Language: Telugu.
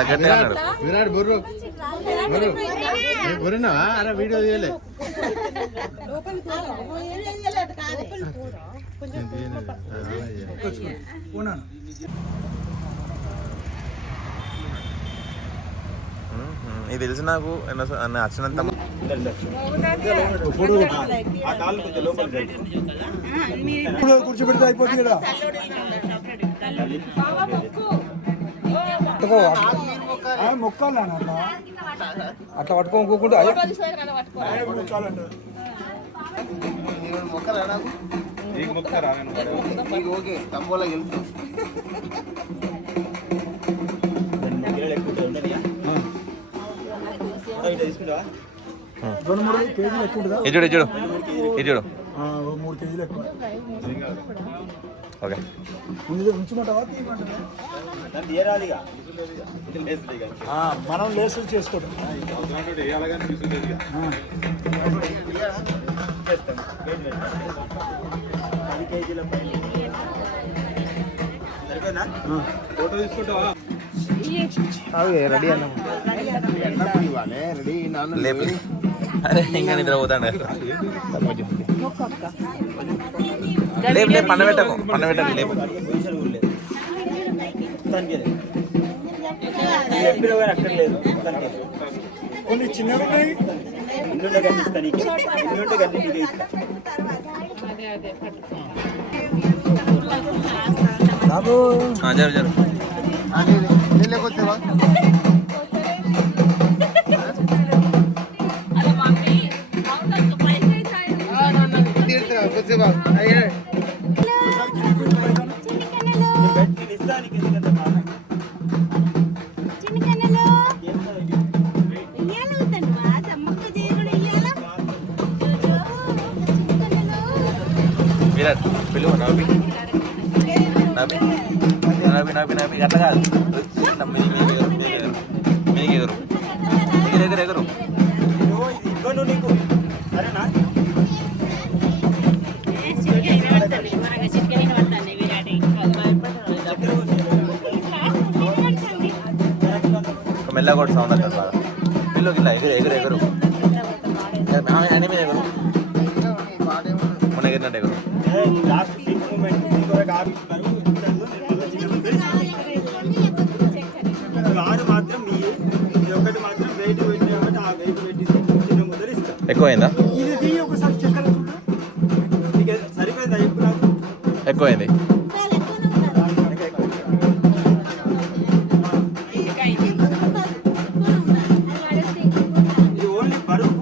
తగ్గట్టే అన్నాడు. విరాట్ బొర్రు బొర్రున్నావా? అరే వీడియో తీయలే. ఇది తెలుసు నాకు వచ్చినంత కూర్చోబెడితే అయిపోతుంది కదా. మొక్కాలి అట్లా పట్టుకోకుండా రెండు 3 కేజీలు ఎక్కువ ఉంటుందా? ఇది చూడు 3 కేజీలు ఎక్కువ. ఓకే ఉంచుకుంటావా? మనం లేసులు చేసుకోవడం. ఫోటో తీసుకుంటావా? రెడీ అన్న రెడీ లేపు. అరే ఇంకా నిద్ర పోతాడు. లేపు లేపు పండబెట్టకు లేపు. కొన్ని చిన్నవి ఉన్నాయి. జరు విరాట్ పిలువు. నవ్వి అట్లా కాదు. మీకు ఎగురు మెల్ల కూడా సౌండ్ అక్కడ బాగా. పిల్లు గిల్ల ఎగురు అని మీద ఎగురు. మొన్న ఎగిరినట్టు ఎగురు. ఎక్కువైందా? ఎక్కువైంది.